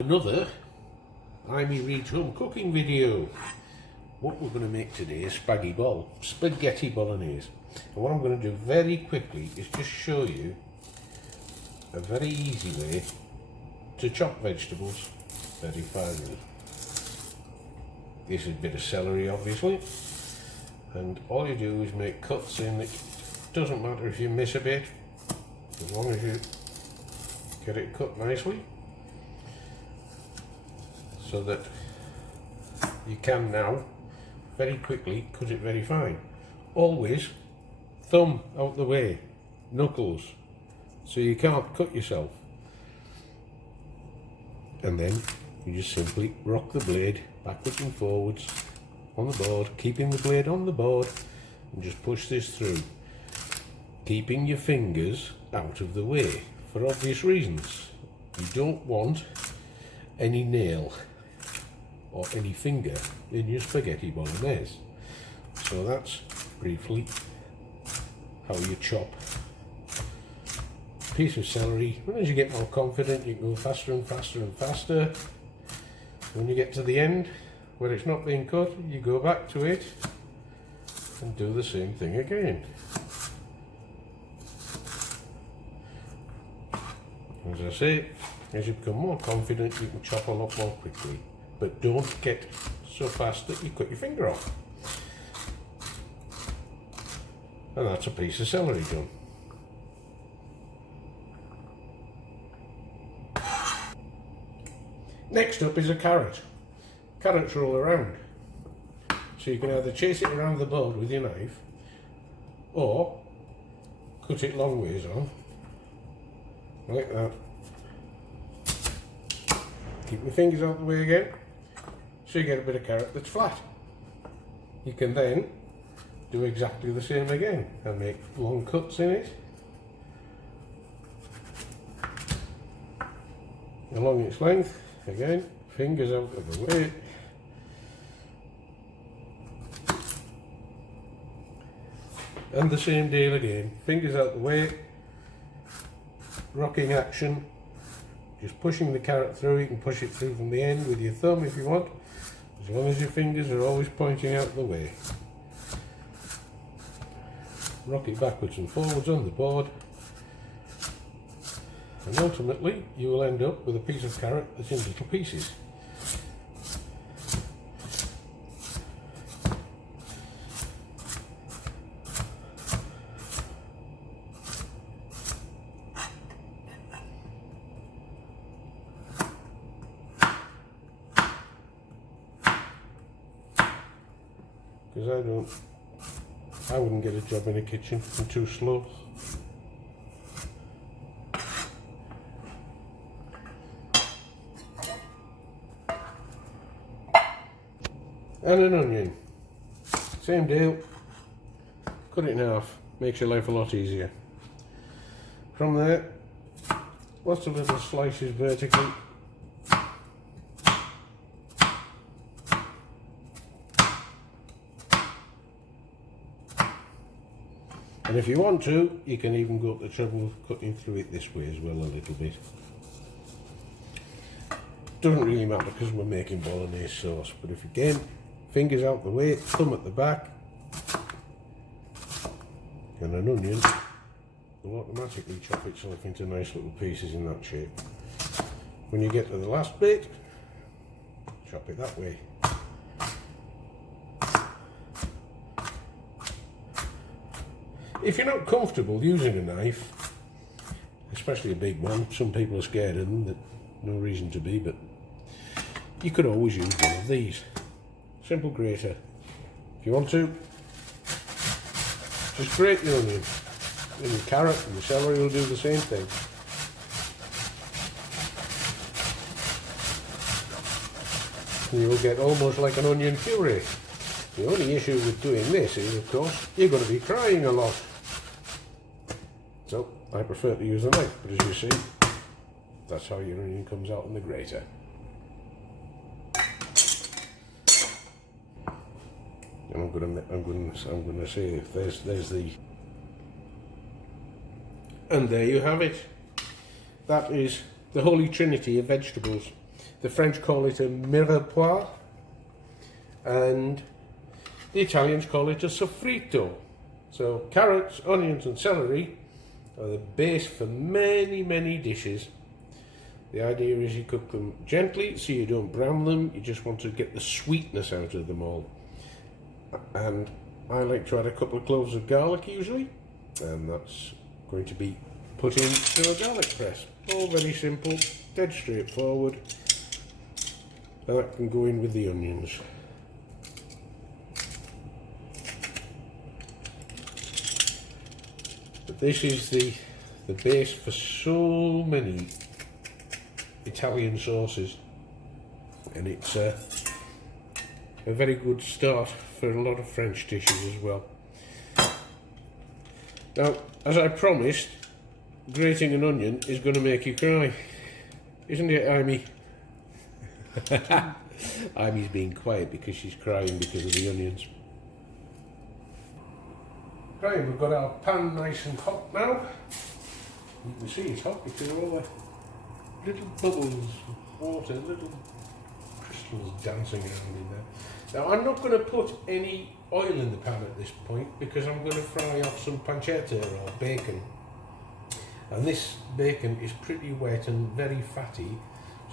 Another Amy Reed's home cooking video. What we're going to make today is Spaggy Bol, spaghetti bolognese. And what I'm going to do very quickly is just show you a very easy way to chop vegetables very finely. This is a bit of celery, obviously, and all you do is make cuts in. It doesn't matter if you miss a bit, as long as you get it cut nicely, so that you can now very quickly cut it very fine. Always thumb out the way, knuckles, so you can't cut yourself. And then you just simply rock the blade backwards and forwards on the board, keeping the blade on the board, and just push this through, keeping your fingers out of the way for obvious reasons. You don't want any nail or any finger in your spaghetti bolognese. So that's briefly how you chop a piece of celery. And as you get more confident, you can go faster and faster and faster. When you get to the end where it's not being cut, you go back to it and do the same thing again. As I say, as you become more confident, you can chop a lot more quickly. But don't get so fast that you cut your finger off. And that's a piece of celery done. Next up is a carrot. Carrots roll around. So you can either chase it around the board with your knife, or cut it long ways on, like that. Keep my fingers out the way again, so you get a bit of carrot that's flat. You can then do exactly the same again and make long cuts in it along its length. Again, fingers out of the way. And the same deal again, fingers out the way, rocking action, just pushing the carrot through. You can push it through from the end with your thumb if you want, as long as your fingers are always pointing out the way. Rock it backwards and forwards on the board, and ultimately you will end up with a piece of carrot that's in little pieces. Because I wouldn't get a job in a kitchen. I'm too slow. And an onion. Same deal. Cut it in half. Makes your life a lot easier. From there, lots of little slices vertically. And if you want to, you can even go up the trouble of cutting through it this way as well a little bit. Doesn't really matter because we're making bolognese sauce, but if again, fingers out the way, thumb at the back, and an onion will automatically chop itself into nice little pieces in that shape. When you get to the last bit, chop it that way. If you're not comfortable using a knife, especially a big one, some people are scared of them, no reason to be, but you could always use one of these. Simple grater. If you want to, just grate the onion, and the carrot and the celery will do the same thing. And you will get almost like an onion puree. The only issue with doing this is, of course, you're going to be crying a lot. So I prefer to use a knife, but as you see, that's how your onion comes out in the grater. And I'm going to say, there's the And there you have it. That is the holy trinity of vegetables. The French call it a mirepoix, and the Italians call it a soffritto. So carrots, onions and celery are the base for many, many dishes. The idea is you cook them gently, so you don't brown them, you just want to get the sweetness out of them all. And I like to add a couple of cloves of garlic usually, and that's going to be put into a garlic press. All very simple, dead straightforward, and that can go in with the onions. But this is the base for so many Italian sauces, and it's a very good start for a lot of French dishes as well. Now, as I promised, grating an onion is going to make you cry, isn't it, Amy? Amy's being quiet because she's crying because of the onions. Right, we've got our pan nice and hot now. You can see it's hot because of all the little bubbles of water, little crystals dancing around in there. Now, I'm not going to put any oil in the pan at this point because I'm going to fry off some pancetta or bacon. And this bacon is pretty wet and very fatty,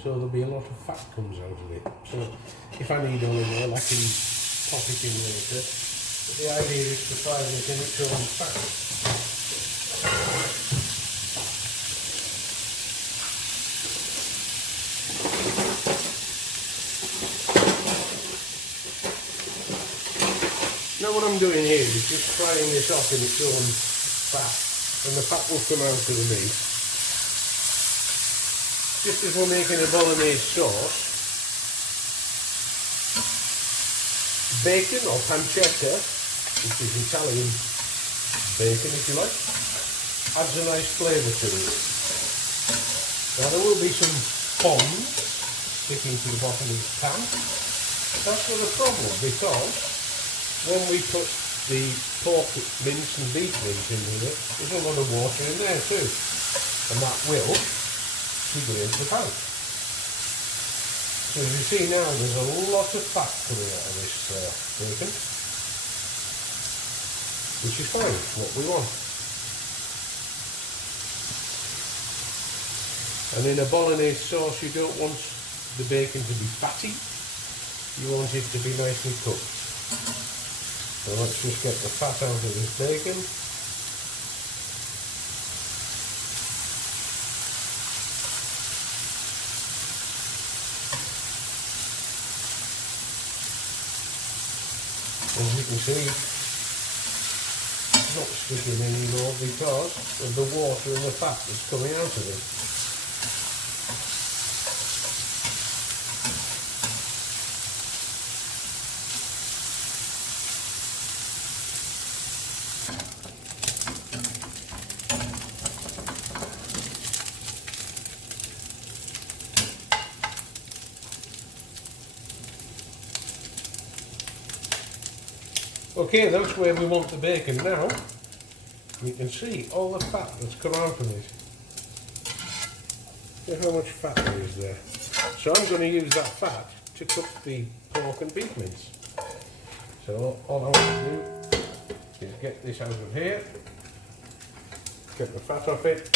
so there'll be a lot of fat comes out of it. So if I need olive oil, I can pop it in later. But the idea is to fry this in its own fat. Now what I'm doing here is just frying this off in its own fat, and the fat will come out of the meat. Just as we're making a bolognese sauce, bacon or pancetta, which is Italian bacon if you like, adds a nice flavour to it. Now there will be some ponds sticking to the bottom of the pan. That's not a problem because when we put the pork mince and beef mince in here, there's a lot of water in there too, and that will go into the pan. So as you see now, there's a lot of fat coming out of this bacon, which is fine, what we want. And in a bolognese sauce, you don't want the bacon to be fatty, you want it to be nicely cooked. So let's just get the fat out of this bacon. As you can see, it's not sticking anymore because of the water and the fat that's coming out of it. Okay, that's where we want the bacon now. You can see all the fat that's come out of it. Look how much fat there is there. So I'm going to use that fat to cook the pork and beef mince. So all I want to do is get this out of here, get the fat off it,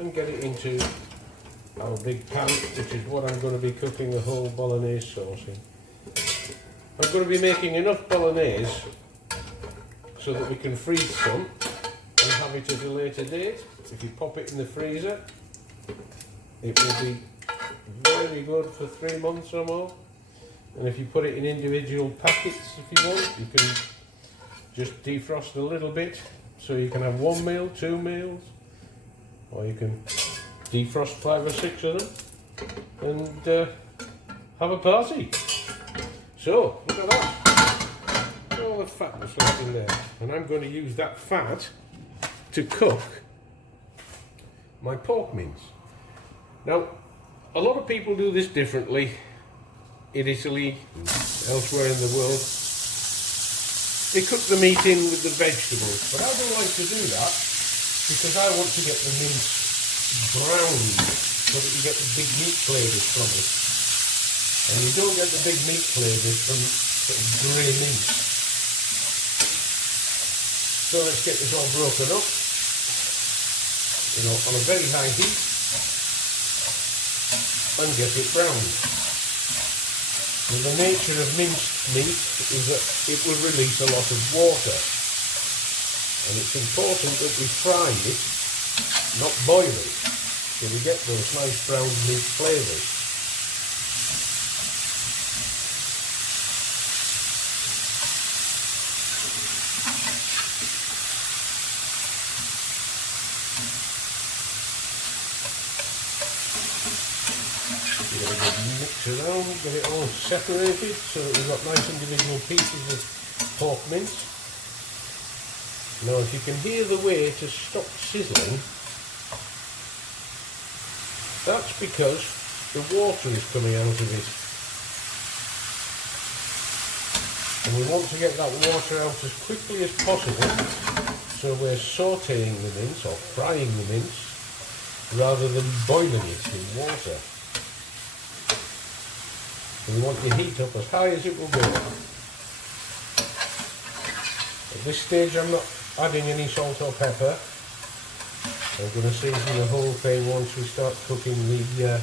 and get it into our big pan, which is what I'm going to be cooking the whole bolognese sauce in. I'm going to be making enough bolognese so that we can freeze some and have it at a later date. If you pop it in the freezer, it will be very good for 3 months or more. And if you put it in individual packets, if you want, you can just defrost a little bit so you can have 1 meal, 2 meals, or you can defrost 5 or 6 of them and have a party. So, look at that. All the fat that's left in there. And I'm going to use that fat to cook my pork mince. Now, a lot of people do this differently in Italy and elsewhere in the world. They cook the meat in with the vegetables, but I don't like to do that because I want to get the mince browned so that you get the big meat flavours from it. And you don't get the big meat flavours from sort of grey mince. So let's get this all broken up, on a very high heat, and get it browned. And the nature of minced meat is that it will release a lot of water. And it's important that we fry it, not boil it, so we get those nice brown meat flavours. Mix around, get it all separated so that we've got nice individual pieces of pork mince. Now if you can hear the way to stop sizzling, that's because the water is coming out of it. And we want to get that water out as quickly as possible, so we're sautéing the mince or frying the mince rather than boiling it in water. And we want your heat up as high as it will go. At this stage I'm not adding any salt or pepper. I'm going to season the whole thing once we start cooking the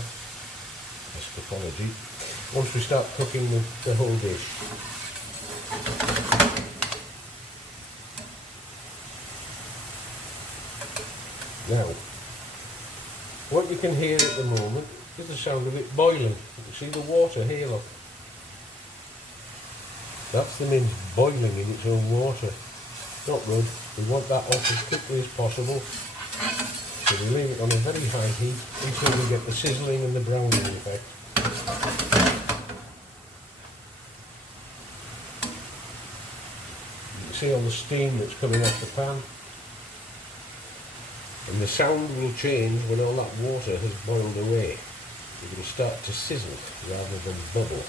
once we start cooking the whole dish. Now, what you can hear at the moment is the sound of it boiling. You can see the water here, look. That's the mince boiling in its own water. Not good. We want that off as quickly as possible. So we leave it on a very high heat until we get the sizzling and the browning effect. You can see all the steam that's coming off the pan. And the sound will change when all that water has boiled away. It will start to sizzle rather than bubble.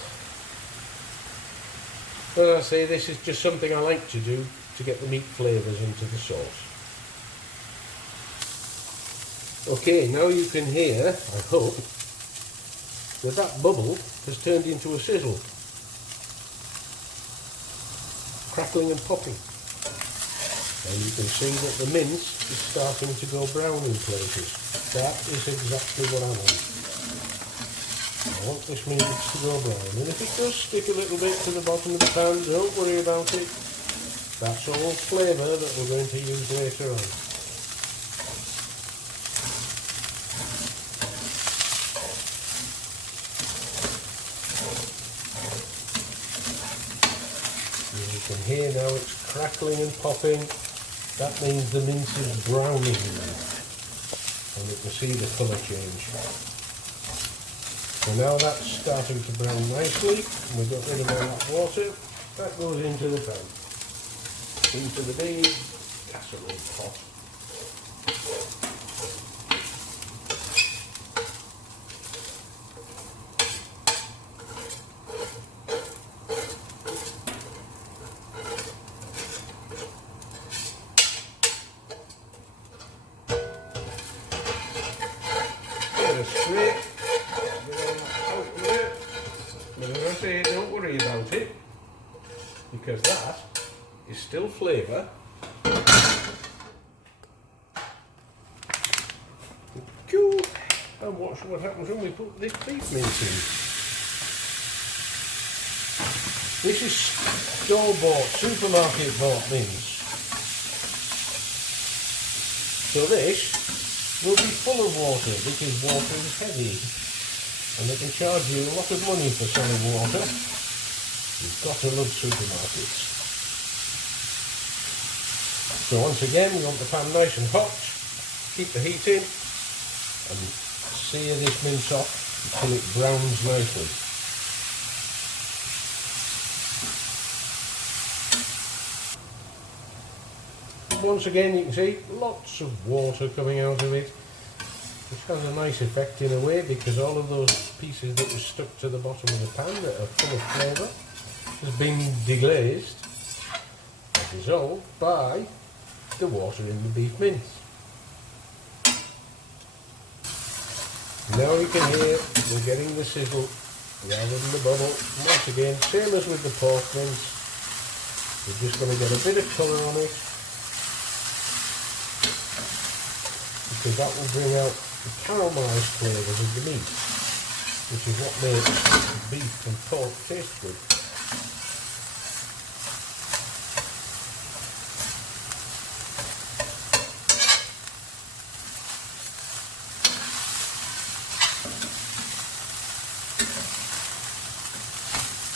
But as I say, this is just something I like to do to get the meat flavours into the sauce. Okay, now you can hear, I hope, that that bubble has turned into a sizzle. Crackling and popping. And you can see that the mince is starting to go brown in places. That is exactly what I want. I want this mince to go brown. And if it does stick a little bit to the bottom of the pan, don't worry about it. That's all flavour that we're going to use later on. As you can hear now, it's crackling and popping. That means the mince is browning now, and you can see the colour change. So now that's starting to brown nicely, and we got rid of all that water. That goes into the pan, into the big casserole pot. Straight, but as I say, don't worry about it, because that is still flavour. And watch what happens when we put this beef mince in. This is store-bought, supermarket bought mince. So this will be full of water because water is heavy, and they can charge you a lot of money for selling water. You've got to love supermarkets. So once again, we want the pan nice and hot, keep the heat in, and sear this mince off until it browns nicely. Once again, you can see lots of water coming out of it, which has a nice effect in a way, because all of those pieces that were stuck to the bottom of the pan that are full of flavour has been deglazed and dissolved by the water in the beef mince. Now you can hear we're getting the sizzle rather than the bubble. And once again, same as with the pork mince, we're just going to get a bit of colour on it, because that will bring out the caramelised flavours of the meat, which is what makes beef and pork taste good.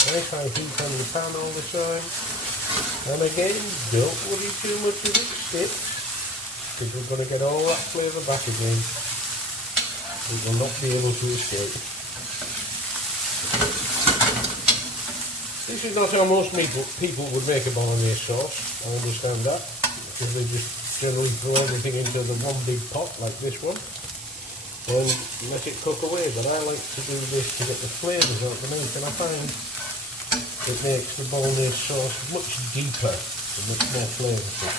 Nice high heat on the pan all the time. And again, don't worry too much if it sticks, because we're going to get all that flavour back again. It will not be able to escape. This is not how most people would make a bolognese sauce. I understand that, because they just generally throw everything into the one big pot like this one and let it cook away. But I like to do this to get the flavours out the meat, and I find it makes the bolognese sauce much deeper and much more flavourful.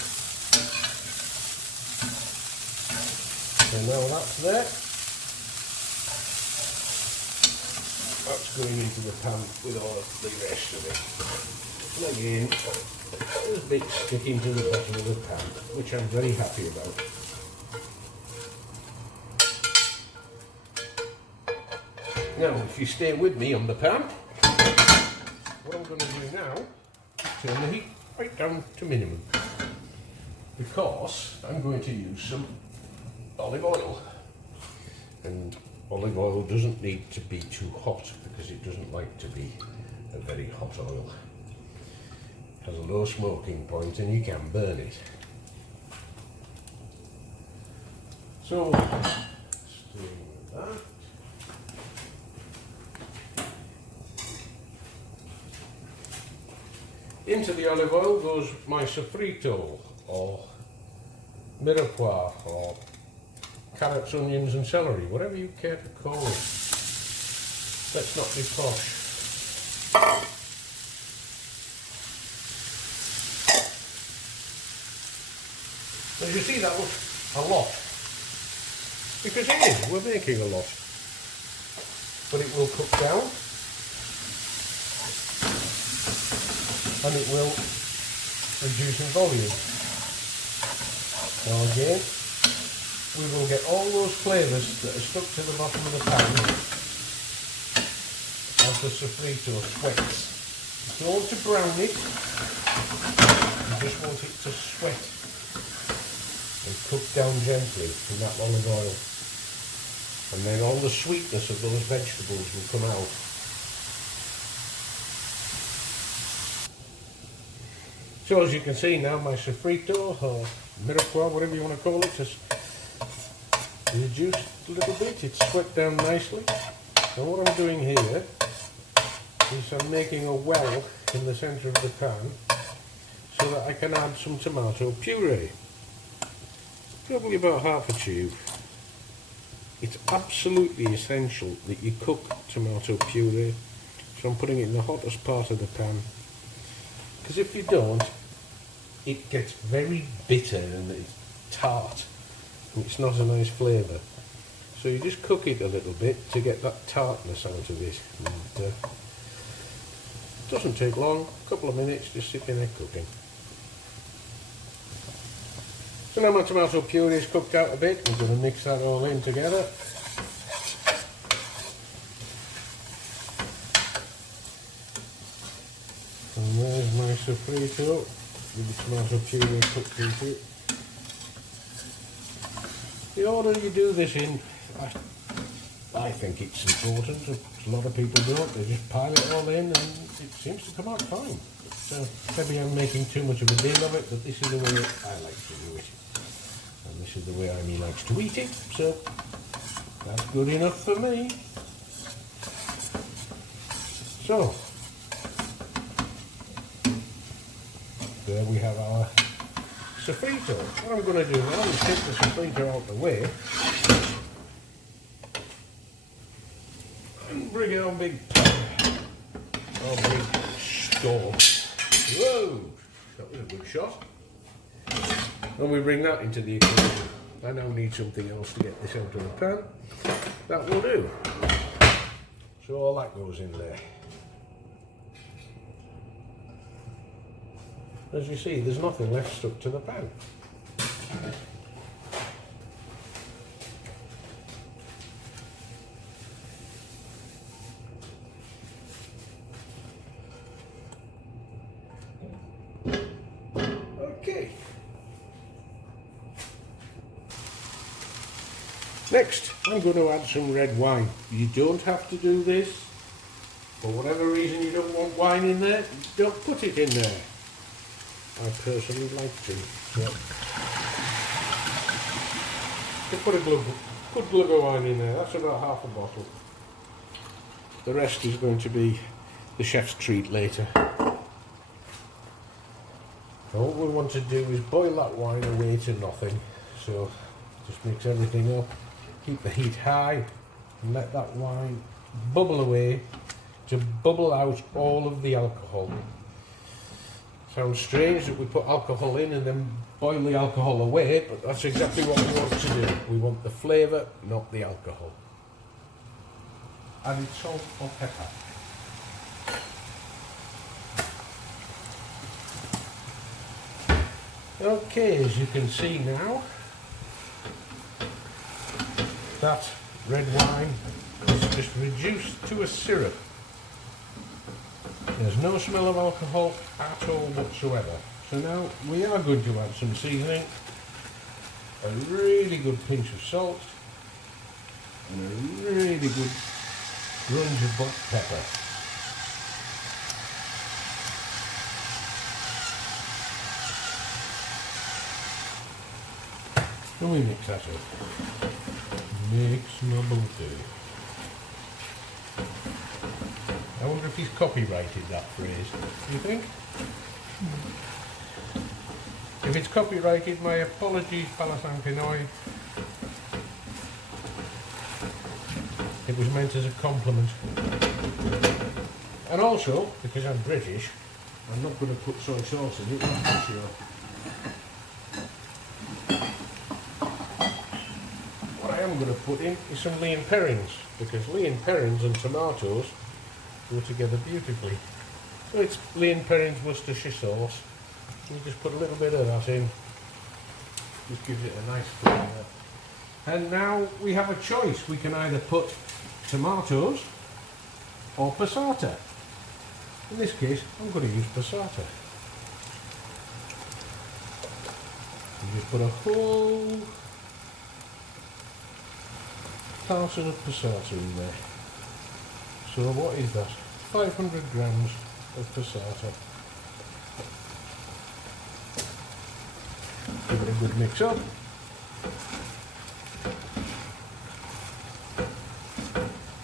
So now that's there. That's going into the pan with all the rest of it. And again, there's bits sticking to the bottom of the pan, which I'm very happy about. Now, if you stay with me on the pan, what I'm going to do now is turn the heat right down to minimum, because I'm going to use some olive oil. And olive oil doesn't need to be too hot, because it doesn't like to be a very hot oil. It has a low smoking point and you can burn it. So, staying with that. Into the olive oil goes my sofrito, or mirepoix, or carrots, onions and celery, whatever you care to call it. Let's not be posh. As you see, that was a lot. Because it is, we're making a lot. But it will cook down. And it will reduce in volume. Now again, we will get all those flavours that are stuck to the bottom of the pan as the sofrito sweats. You don't want to brown it, you just want it to sweat and cook down gently in that olive oil. And then all the sweetness of those vegetables will come out. So as you can see now, my sofrito, or mirepoix, whatever you want to call it, has reduced a little bit. It's sweat down nicely. And what I'm doing here is I'm making a well in the centre of the pan so that I can add some tomato puree. Probably about half a tube. It's absolutely essential that you cook tomato puree. So I'm putting it in the hottest part of the pan. Because if you don't, it gets very bitter and it's tart. And it's not a nice flavour. So you just cook it a little bit to get that tartness out of it. And, it doesn't take long, a couple of minutes, just sitting there cooking. So now my tomato puree is cooked out a bit, I'm going to mix that all in together. And there's my sofrito with the tomato puree cooked into it. The order you do this in, I think it's important. A lot of people don't, they just pile it all in and it seems to come out fine. So maybe I'm making too much of a deal of it, but this is the way I like to do it. And this is the way Amy likes to eat it, so that's good enough for me. So, there we have our sofrito. What I'm going to do now is take the sofrito out of the way and bring it on big pan, on big stove. Whoa, that was a good shot. And we bring that into the equation. I now need something else to get this out of the pan. That will do. So all that goes in there. As you see, there's nothing left stuck to the pan. Okay. Next, I'm going to add some red wine. You don't have to do this. For whatever reason you don't want wine in there, don't put it in there. I personally like to. So, just put a good glug of wine in there. That's about half a bottle. The rest is going to be the chef's treat later. So what we want to do is boil that wine away to nothing. So just mix everything up, keep the heat high, and let that wine bubble away to bubble out all of the alcohol. Sounds strange that we put alcohol in and then boil the alcohol away, but that's exactly what we want to do. We want the flavour, not the alcohol. Add salt or pepper. Okay, as you can see now, that red wine is just reduced to a syrup. There's no smell of alcohol at all whatsoever. So now we are going to add some seasoning, a really good pinch of salt, and a really good grunge of black pepper. And we mix that up. Mix number two. I wonder if he's copyrighted that phrase. Do you think? If it's copyrighted, my apologies, Lasagne Bolognese. It was meant as a compliment. And also, because I'm British, I'm not going to put soy sauce in it, that's for sure. What I am going to put in is some lean perrins, because lean perrins and tomatoes go together beautifully. So it's lean perrins Worcestershire sauce. We just put a little bit of that in. Just gives it a nice flavour. And now we have a choice. We can either put tomatoes or passata. In this case, I'm going to use passata. You just put a whole parcel of passata in there. So what is that? 500 grams of passata. Give it a good mix up.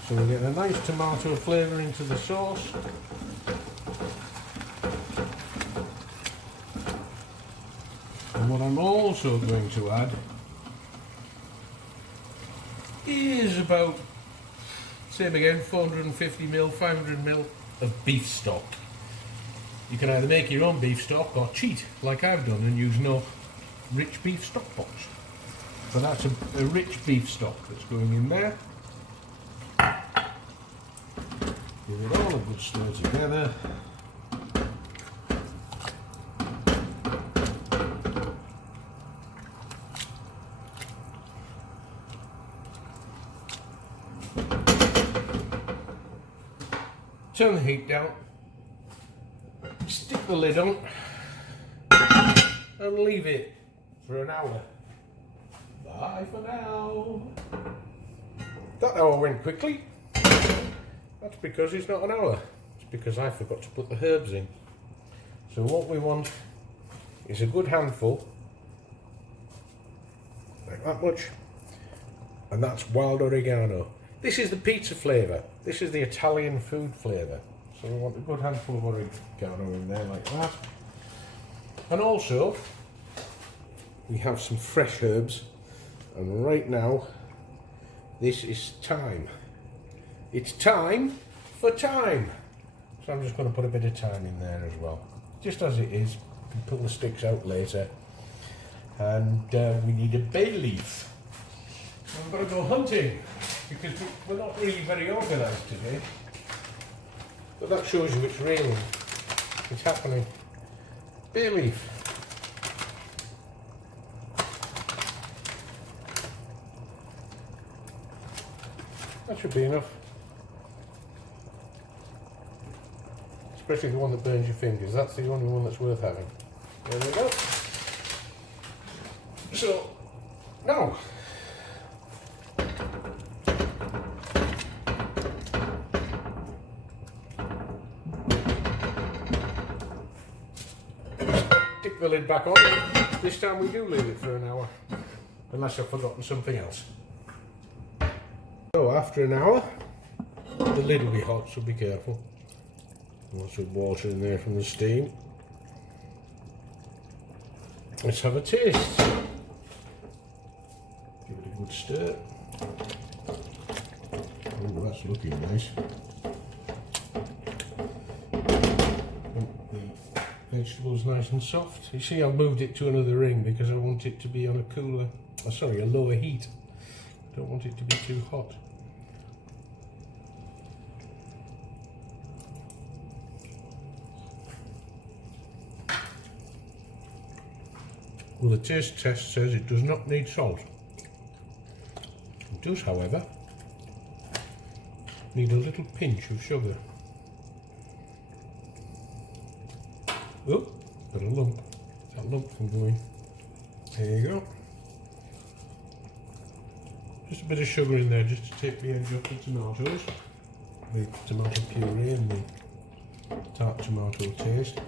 So we get a nice tomato flavour into the sauce. And what I'm also going to add is about, same again, 450ml, 500ml of beef stock. You can either make your own beef stock or cheat, like I've done, and use no rich beef stock pots. So that's a rich beef stock that's going in there. Give it all a good stir together. Turn the heat down, stick the lid on, and leave it for an hour. Bye for now. That hour went quickly. That's because it's not an hour. It's because I forgot to put the herbs in. So what we want is a good handful, like that much, and that's wild oregano. This is the pizza flavour. This is the Italian food flavour. So we want a good handful of oregano in there like that. And also, we have some fresh herbs. And right now, this is thyme. It's time for thyme. So I'm just going to put a bit of thyme in there as well. Just as it is. You can pull the sticks out later. And we need a bay leaf. So I'm going to go hunting. because we're not really very organised today. But that shows you it's raining. It's happening. Bay leaf. That should be enough. Especially the one that burns your fingers. That's the only one that's worth having. There we go. So, now, stick the lid back on. This time we do leave it for an hour, unless I've forgotten something else. So after an hour, the lid will be hot, so be careful. Lots of water in there from the steam. Let's have a taste. Give it a good stir. Oh, that's looking nice. The vegetables nice and soft. You see, I've moved it to another ring because I want it to be on a cooler, a lower heat. I don't want it to be too hot. Well, the taste test says it does not need salt. It does, however, need a little pinch of sugar. Oh, got a lump. That lump from going. There you go. Just a bit of sugar in there just to take the edge off the tomatoes. The tomato puree and the tart tomato taste.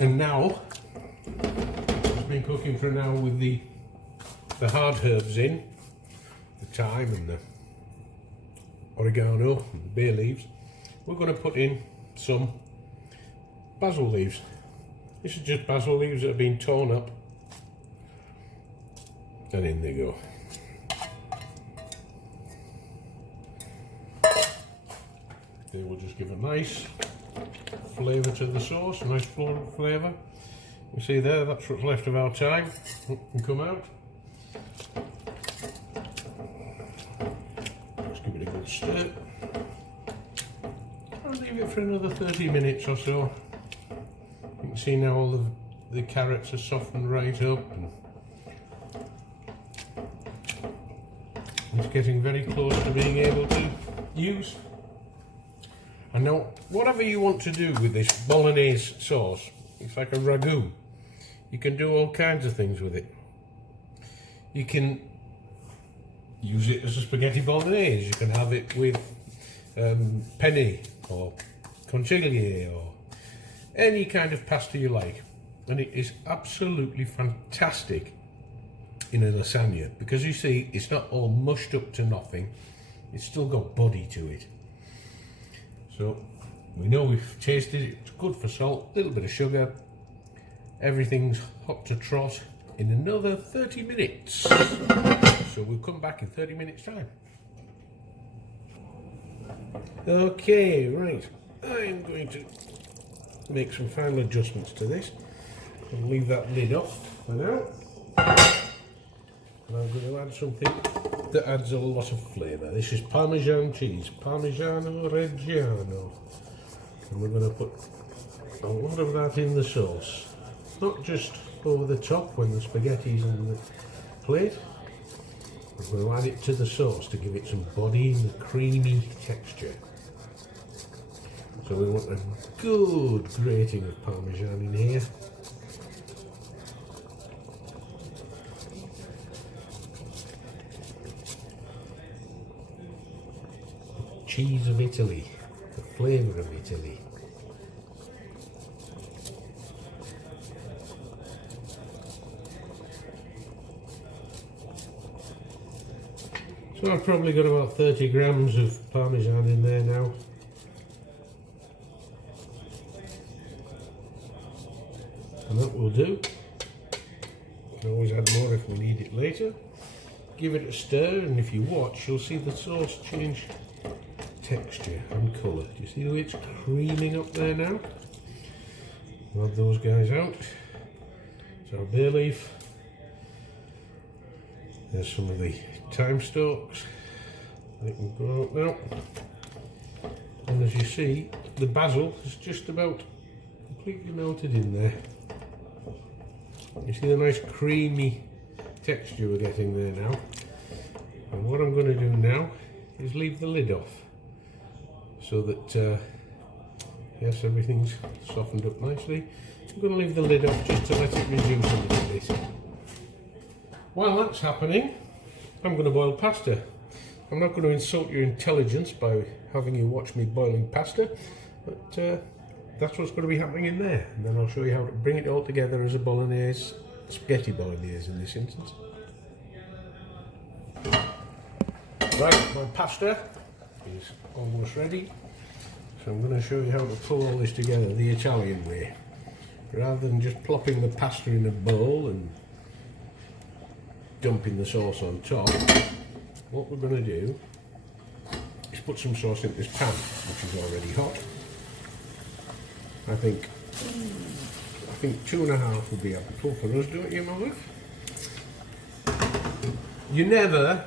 And now, it's been cooking for an hour with the hard herbs in, the thyme and the oregano and the bay leaves. We're going to put in some basil leaves. This is just basil leaves that have been torn up. And in they go. They will just give a nice flavour to the sauce, a nice floral flavour. You see there, that's what's left of our thyme. And come out. Just give it a good stir. I'll leave it for another 30 minutes or so. You can see now all the carrots are softened right up. And it's getting very close to being able to use. And now, whatever you want to do with this bolognese sauce, it's like a ragu. You can do all kinds of things with it. You can use it as a spaghetti bolognese. You can have it with penne or conchiglie or any kind of pasta you like. And it is absolutely fantastic in a lasagna, because you see, it's not all mushed up to nothing. It's still got body to it. So we know we've tasted it. It's good for salt, a little bit of sugar. Everything's hot to trot in another 30 minutes. So we'll come back in 30 minutes time. Okay, right. I'm going to make some final adjustments to this. I'll leave that lid off for now. And I'm going to add something that adds a lot of flavour. This is Parmesan cheese, Parmigiano Reggiano. And we're going to put a lot of that in the sauce. Not just over the top when the spaghetti's on the plate. We're going to add it to the sauce to give it some body and creamy texture. So we want a good grating of Parmesan in here. Cheese of Italy, the flavour of Italy. So I've probably got about 30 grams of Parmesan in there now. And that will do. We can always add more if we need it later. Give it a stir, and if you watch, you'll see the sauce change texture and colour. Do you see the way it's creaming up there now? I'll add those guys out. So bay leaf. There's some of the thyme stalks. They can go out now. And as you see, the basil is just about completely melted in there. You see the nice creamy texture we're getting there now. And what I'm going to do now is leave the lid off so that yes, everything's softened up nicely. I'm going to leave the lid off just to let it reduce a little bit. While that's happening, I'm going to boil pasta. I'm not going to insult your intelligence by having you watch me boiling pasta, but that's what's going to be happening in there. And then I'll show you how to bring it all together as a bolognese, spaghetti bolognese in this instance. Right, my pasta is almost ready. So I'm going to show you how to pull all this together the Italian way. Rather than just plopping the pasta in a bowl and dumping the sauce on top, what we're going to do is put some sauce in this pan, which is already hot. I think 2.5 would be ample for us, don't you, Mother? You never,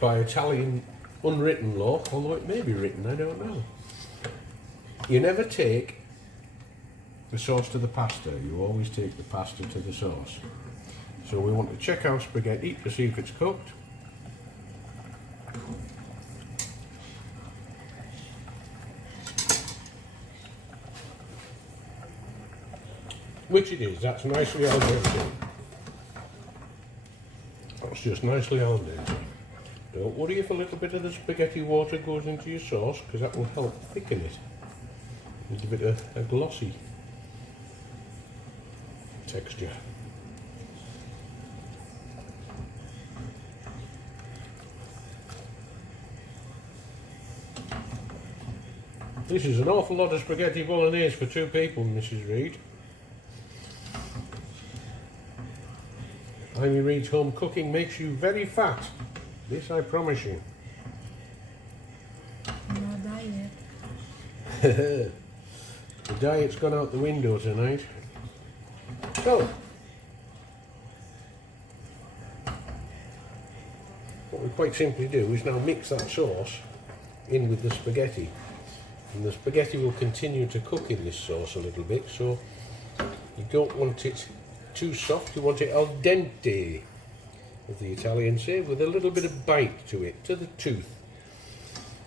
by Italian unwritten law, although it may be written, I don't know, you never take the sauce to the pasta, you always take the pasta to the sauce. So we want to check our spaghetti to see if it's cooked. Which it is, that's nicely al dente. That's just nicely al dente. Don't worry if a little bit of the spaghetti water goes into your sauce, because that will help thicken it and give it a glossy texture. This is an awful lot of spaghetti bolognese for 2 people, Mrs. Reed. Amy Reed's home cooking makes you very fat. This I promise you. No diet. The diet's gone out the window tonight. So, what we quite simply do is now mix that sauce in with the spaghetti. And the spaghetti will continue to cook in this sauce a little bit, so you don't want it too soft, you want it al dente, as the Italians say, with a little bit of bite to it, to the tooth.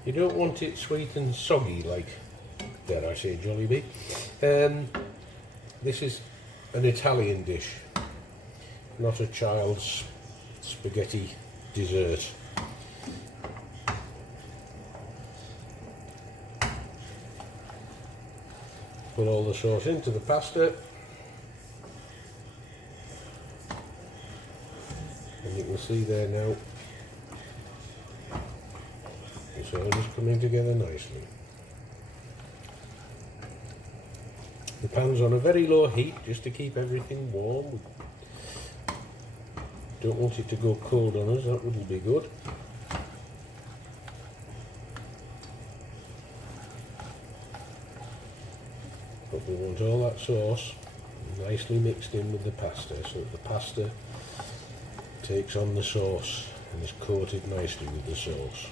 You don't want it sweet and soggy like, dare I say, Jollibee. This is an Italian dish, not a child's spaghetti dessert. Put all the sauce into the pasta. And you can see there now, it's all just coming together nicely. The pan's on a very low heat just to keep everything warm. Don't want it to go cold on us, that wouldn't be good. But we want all that sauce nicely mixed in with the pasta so that the pasta takes on the sauce and is coated nicely with the sauce.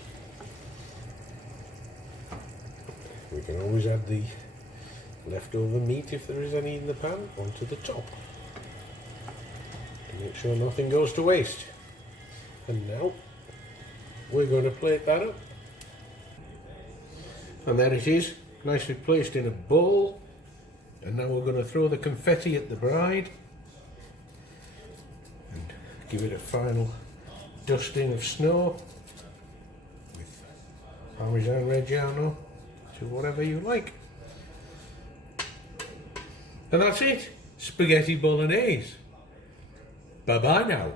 We can always add the leftover meat, if there is any in the pan, onto the top to make sure nothing goes to waste. And now we're going to plate that up. And there it is, nicely placed in a bowl. And now we're going to throw the confetti at the bride and give it a final dusting of snow with Parmesan Reggiano to whatever you like. And that's it, spaghetti bolognese. Bye bye now.